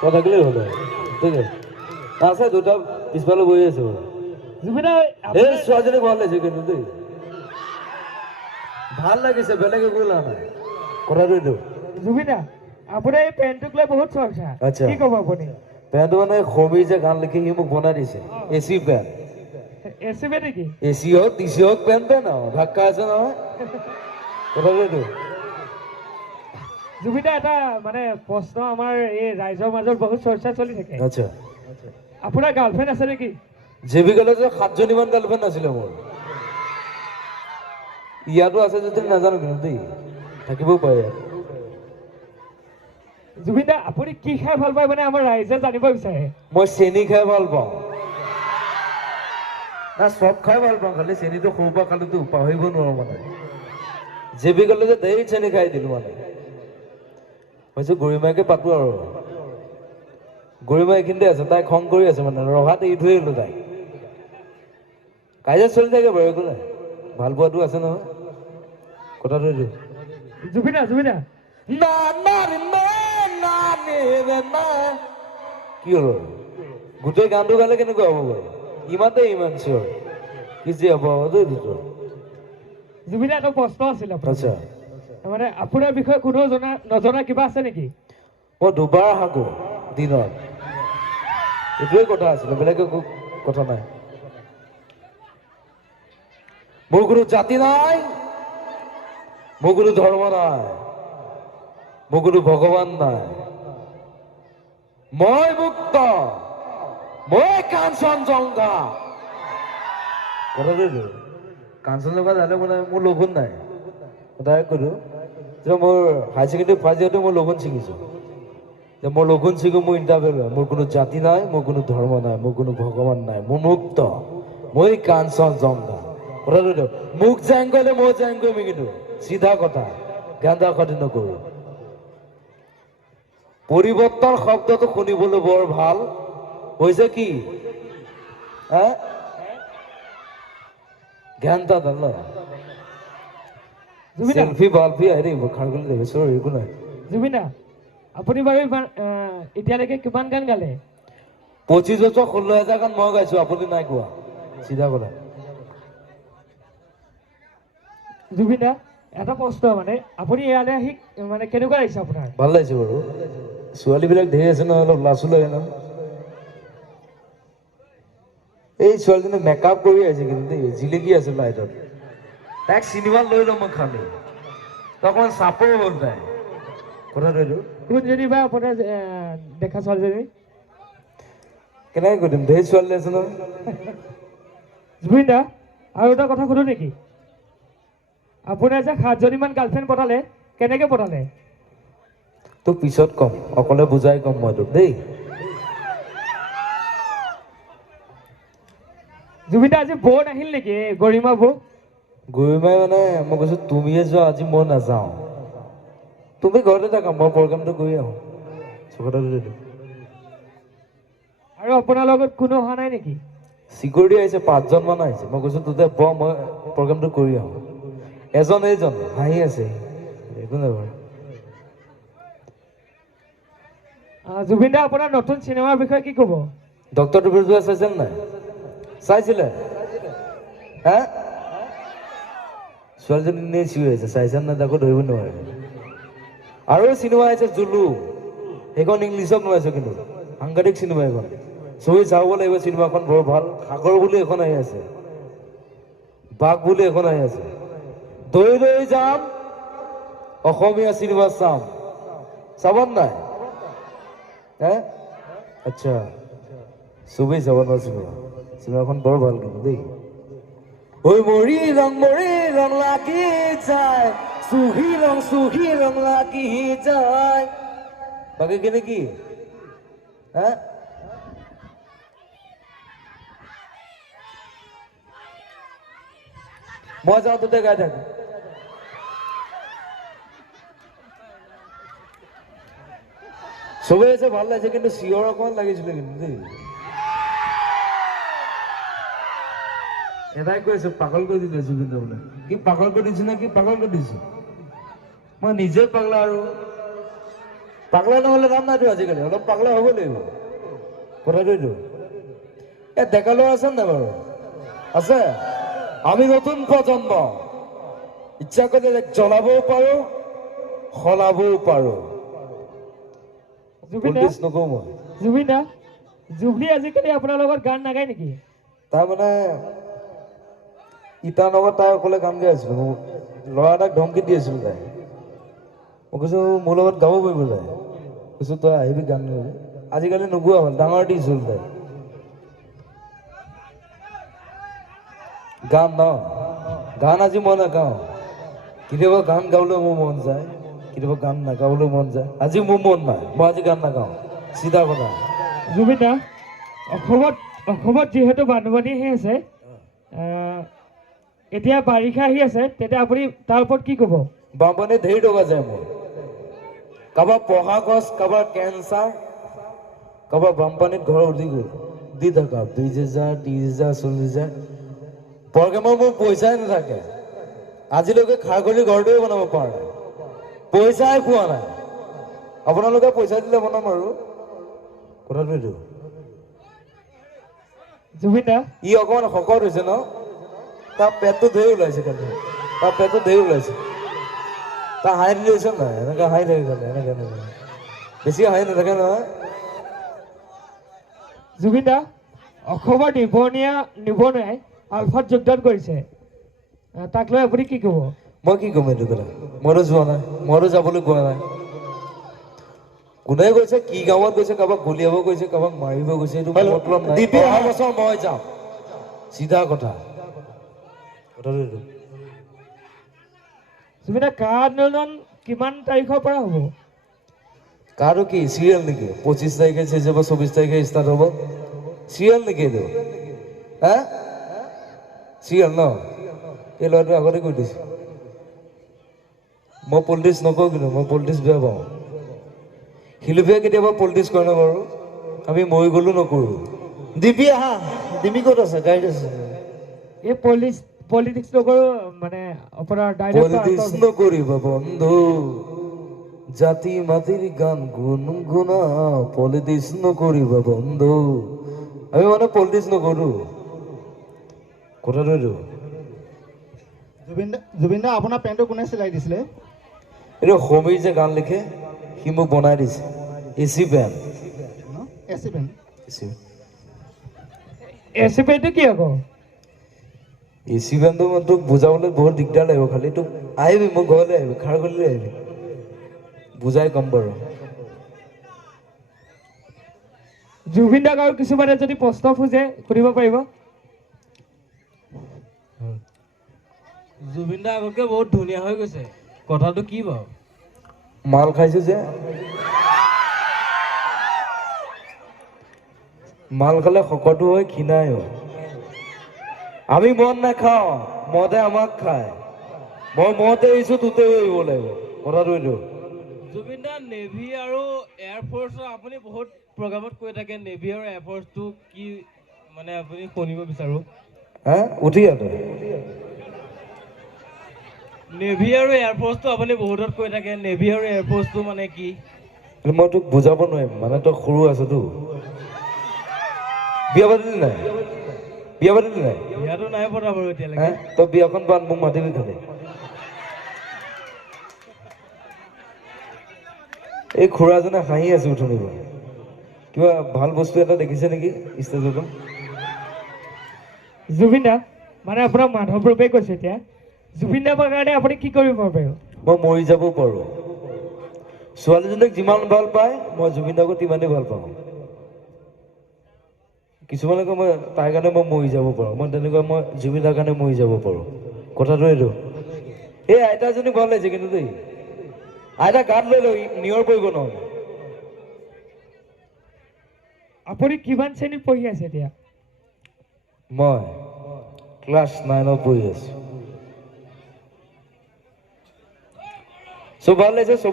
তই থাকিলেই হ'ল ঠিক আছে আছে দুটা পিছফালে বহি আছে জুবিন দা এই ছোৱালীজনী ভাল লাগিছে কিন্তু দেই ভাল লাগিছে বেলেগ একো লোৱা নাই কথাটো এইটো জুবিন দা আপোনাৰ এই পেণ্টটোক লৈ বহুত চৰ্চা আচ্ছা কি ক'ব আপুনি পেণ্টটো মানে সমী যে গান লিখি সি মোক বনাই দিছে এচি পেণ্ট এচিবে নেকি এচি হওক টিচি হওক পেণ্ট পেণ্ট আৰু ধাক্কা আছে নহয় কথাটো এইটো জুবিন দা এটা মানে প্ৰশ্ন আমাৰ এই ৰাইজৰ মাজত বহুত চৰ্চা চলি থাকে আচ্ছা আপোনাৰ গাৰ্লফ্ৰেণ্ড আছে নেকি জেবি কলেজৰ 7জনীমান গাৰ্লফ্ৰেণ্ড আছিলে মোৰ ইয়াতো আছে যদি নাজানো কিন্তু দেই থাকিবও পাৰে ইয়াত জুবিন দা আপুনি কি খাই ভাল পায় মানে আমাৰ ৰাইজে জানিব বিচাৰে মই চেনি খাই ভাল পাওঁ না চব খাই ভাল পাওঁ খালি চেনিটো সৰুৰ পৰা খালেতো পাহৰিব নোৱাৰো মানে জেবি কলেজত ধেৰ চেনি খাই দিলো মানে ভাবিছো গৰিমাকে পাতো আৰু গৰিমা এইখিনিতে আছে তাই খং কৰি আছে মানে ৰহাত এৰি থৈ আহিলো তাই কাজিয়া চলি থাকে বাৰু একো নাই ভাল পোৱাটো আছে নহয় কথাটো এইটো জুবিন দা কি হ'ল গোটেই গানটো গালে কেনেকুৱা হ'ব বাৰু ইমান চিয়ৰ কি যে হ'ব জুবিন দা এটা প্ৰশ্ন আছিল আচ্ছা মানে আপোনাৰ বিষয়ে কোনো নজনা কিবা আছে নেকি মই দুবাৰ হাগো দিনত এইটোৱে কথা আছিলে বেলেগ একো কথা নাই মোৰ কোনো জাতি নাই মোৰ কোনো ধৰ্ম নাই মোৰ কোনো ভগৱান নাই মই মুক্ত মই কাঞ্চনজংঘা কথাটো কাঞ্চনজংঘা জানে মানে মোৰ লঘোণ নাই ডাইৰেক্ট ক'লো যে মোৰ হায়াৰ ছেকেণ্ডেৰী ফাৰ্ষ্ট ইয়াৰতে মই লঘোণ ছিঙিছোঁ যে মই লঘোণ ছিঙো মোৰ ইণ্টাৰভিউ লয় মোৰ কোনো জাতি নাই মোৰ কোনো ধৰ্ম নাই মোৰ কোনো ভগৱান নাই মোৰ মুক্ত মই কাঞ্চনজংঘা কথাটো মোক জেং কৰিলে মই জেং কৰিম কিন্তু চিধা কথা গান্দা খাতি নকৰো পৰিৱৰ্তন শব্দটো শুনিবলৈ বৰ ভাল হৈছে কি জ্ঞানটা দাল সেলফি বালফি আহি দেই খাৰ গ'লে দেবে চৰ একো নাই জুবিন দা আপুনি বাৰু এতিয়ালৈকে কিমান গান গালে 25 বছৰ 16,000 গান মই গাইছো আপুনি নাই কোৱা চিধা কথা জুবিন দা এটা প্ৰশ্ন মানে আপুনি ইয়ালৈ আহি মানে কেনেকুৱা লাগিছে আপোনাৰ ভাল লাগিছে বাৰু ছোৱালীবিলাক ধেৰ আছে ন অলপ লাচো লাগে ন এই ছোৱালীজনী মেকআপ কৰি আহিছে কিন্তু দেই জিলিকি আছে লাইটত তাইক চিনেমা লৈ ল'ম মই খালি তখন চাপৰ হ'ল তাই কথাটো এইটো কোনজনী বা আপোনাৰ দেখা ছোৱালীজনী কেনেকৈ কৈ দিম ধেৰ ছোৱালী আছে ন জুবিন দা আৰু এটা কথা সুধো নেকি আপোনাৰ যে 7জনীমান গাৰ্লফ্ৰেণ্ড পতালে কেনেকৈ পতালে তোক পিছত কম অকলে বুজাই কম মই তোক দেই জুবিন দা আজি বৌ নাহিল নেকি গৰিমা বৌ গৰিমাই মানে মই কৈছো তুমিয়ে যোৱা আজি মই নাযাওঁ তুমি ঘৰতে থাকা মই প্ৰগ্ৰামটো কৰি আহোঁ আৰু আপোনাৰ লগত কোনো অহা নাই নেকি চিকিউৰিটি আহিছে 5জন মান আহিছে মই কৈছো তোতে ব মই প্ৰগ্ৰামটো কৰি আহোঁ এজন হাঁহি আছে একো নাই বাৰু জুবিন দা আপোনাৰ নতুন চিনেমাৰ বিষয়ে কি ক'ব ডক্টৰ ডিব্ৰুগড় চাইছে নাই চাইছিলে হা ছোৱালীজনী এনেই চিঞৰি আছে চাইছে নাই তাকো ধৰিব নোৱাৰে আৰু চিনেমা আহিছে জুলু সেইখন ইংলিছত নোৱাৰিছে কিন্তু সাংঘাতিক চিনেমা এখন চবেই চাব লাগিব চিনেমাখন বৰ ভাল সাগৰ বুলি এখন আহি আছে বাঘ বুলি এখন আহি আছে দৈ যাম অসমীয়া চিনেমা চাম চাব নাই হে আচ্ছা চবেই চাব ন চিনেমাখন বৰ ভাল কিন্তু দেই ঐ মৰি ৰং লাগি যায় চুহি ৰং লাগি যায় বাকী কেনে কি হা মই যাওঁ তোতে গাই থাকো চবেই আছে ভাল লাগিছে কিন্তু চিঞৰ অকমান লাগিছিলে কিন্তু দেই এটাই কৈছে পাগল কৰি দিলে জুবিন দা বোলে কি পাগল কৰি দিছো নে কি পাগল কৰি দিছো মই নিজে পাগলা আৰু পাগলা নহ'লে কাম নাইতো আজিকালি, অলপ পাগলা হ'ব লাগিব। কথাটো এইটো। ডেকা ল'ৰা আছে নাই বাৰু? আছে। আমি নতুন প্ৰজন্ম, ইচ্ছা কৰিলে জ্বলাবও পাৰো, সলাবও পাৰো। জুবিন দা, পলিটিক্স নকওঁ মই। জুবিন দা, জুবলি আজিকালি আপোনাৰ লগত গান নাগায় নেকি? তাৰমানে ইটাৰ লগত তাই অকলে গান গাই আছিলো, মোক ল'ৰা এটাক ধমকি দি আছিলো তাই। মই কৈছো মোৰ লগত গাব পাৰিব তাই, কৈছো তই আহিবি গান গাবি। আজিকালি নোগোৱা হ'ল, ডাঙৰ দিছ হ'ল তাই। গান ন, গান আজি মই নাগাওঁ। কেতিয়াবা গান গাবলৈ মোৰ মন যায়, কেতিয়াবা গান নাগাবলৈ মন যায়। আজি মোৰ মন নাই, মই আজি গান নাগাওঁ, চিধা কথা। জুবিন দা, অসমত যিহেতু বানপানী আহি আছে, এতিয়া বাৰিষা আহি আছে, তেতিয়া আপুনি তাৰ ওপৰত কি ক'ব? বানপানী ধেৰ টকা যায় মোৰ। কাৰোবাৰ পঢ়া খৰচ, কাৰোবাৰ কেঞ্চাৰ, কাৰোবাৰ বানপানীত ঘৰ উঠি গ'ল, দি থাকা 20,000, 30,000, 40,000। প্ৰগ্ৰেমৰ মোৰ পইচাই নাথাকে, আজিলৈকে খাৰঘৰলি ঘৰটোৱে বনাব পৰা নাই, পইচাই পোৱা নাই। আপোনালোকে পইচা দিলে বনাম আৰু, কথাটো এইটো। জুবিন দা, ই অকণমান শকত হৈছে ন, তাৰ পেটটো ধেৰ ওলাইছে খালি, তাৰ পেটটো ধেৰ ওলাইছে। তাৰ হাঁহি দিছে নাই, এনেকৈ হাঁহি থাকে খালি, এনেকৈ বেছি হাঁহি নাথাকে নহয়। জুবিন দা, অসমৰ নিবনুৱাই আলফাত যোগদান কৰিছে, তাক লৈ আপুনি কি ক'ব? মই কি ক'ম এইটো কথা, মইতো যোৱা নাই, মইতো যাবলৈ কোৱা নাই। কোনে গৈছে, কি গাঁৱত গৈছে, কাৰোবাক গুলিয়াব গৈছে, কাৰোবাক মাৰিব গৈছে, এইটো মতলব নাই। অহা বছৰ মই যাম, চিধা কথা, কথাটো এইটো। জুবিন দা, কা আন্দোলন কিমান তাৰিখৰ পৰা হ'ব? কাৰো কি চিৰিয়েল নেকি? 25 তাৰিখে চেজ হ'ব, 24 তাৰিখে ষ্টাৰ্ট হ'ব, চিৰিয়েল নেকি এইটো? হা চিৰিয়েল ন? এই ল'ৰাটো আগতে কৈ দিছে। মই পলিটিক্স নকৰোঁ, কিন্তু মই পলিটিক্স বেয়া পাওঁ। শিলুফে কেতিয়াবা পলিটিক্স কৰে ন বাৰু? আমি মৰি গ'লো নকৰোঁ। ডিপি আহা, ডিপি ক'ত আছে? গাড়ীত আছে। এই পলিটিক্স নকৰোঁ মানে আপোনাৰ পলিটিক্স নকৰিবা বন্ধু, জাতি মাটিৰ গান গুণগুণা, পলিটিক্স নকৰিবা বন্ধু। আমি মানে পলিটিক্স নকৰোঁ, কথাটো এইটো। জুবিন দা, আপোনাৰ পেণ্টটো কোনে চিলাই দিছিলে? এইটো সমীৰ যে গান লিখে, সি মোক বনাই দিছে। AC pant, AC pant. AC পেণ্টটো কি আকৌ? এচি পেণ্টটো মই তোক বুজাবলৈ বহুত দিগদাৰ লাগিব, খালি তোক আহিবি, মোৰ ঘৰলৈ আহিবি, খাৰঘৰলৈ আহিবি, বুজাই ক'ম বাৰু। জুবিন দাক আৰু কিছুমানে যদি প্ৰশ্ন খোজে সুধিব পাৰিব। জুবিন দা আগতকৈ বহুত ধুনীয়া হৈ গৈছে, কথাটো কি বাৰু? মাল খাইছো যে, মাল খালে শকতো হয়, ক্ষীণাই হয়। আমি মদ নাখাওঁ, মদে আমাক খায়। মই মদ এৰিছো, তোতে এৰিব লাগিব, কথাটো এইটো। জুবিন দা, নেভি আৰু এয়াৰফ'ৰ্চৰ আপুনি বহুত প্ৰগ্ৰামত কৈ থাকে, নেভি আৰু এয়াৰফ'ৰ্চটো কি মানে আপুনি শুনিব বিচাৰোঁ। হা উঠি আছে নেভি আৰু এয়াৰফ'ৰ্চটো আপুনি বহুতত কৈ থাকে, নেভি আৰু এয়াৰফ'ৰ্চটো মানে কি? মই তোক বুজাব নোৱাৰিম, মানে তই সৰু আছতো। বিয়া পাতিলি নাই? বিয়া পাতিলি নাই? বিয়াটো নাই পতা বাৰু হা এতিয়ালৈকে। তই বিয়াখন পাত, মোক মাতিবি খালি। এই খুৰাজনে হাঁহি আছে উঠনিৰ পৰা, কিবা ভাল বস্তু এটা দেখিছে নেকি ষ্টেজৰ পৰা? জুবিন দা, মানে আপোনাৰ মাধৱ ৰূপে কৈছে এতিয়া, জুবিন দাৰ কাৰণে আপুনি কি কৰিব পাৰিব? মই মৰি যাব পাৰোঁ। ছোৱালীজনীক যিমান ভাল পায়, মই জুবিন দাকো তিমানেই ভাল পাওঁ। কিছুমানে কয় মই তাইৰ কাৰণে মই মৰি যাব পাৰোঁ, মই তেনেকুৱা মই জুবিন দাৰ কাৰণে মৰি যাব পাৰোঁ, কথাটো এইটো। এই আইতাজনী ভাল লাগিছে কিন্তু দেই, আইতা গাত লৈ লওঁ, নিয়ৰ পৰিব নহ'লে। আপুনি কিমান শ্ৰেণীত পঢ়ি আছে এতিয়া? মই ক্লাছ 9 পঢ়ি আছো। চব ভাল লাগিছে, চব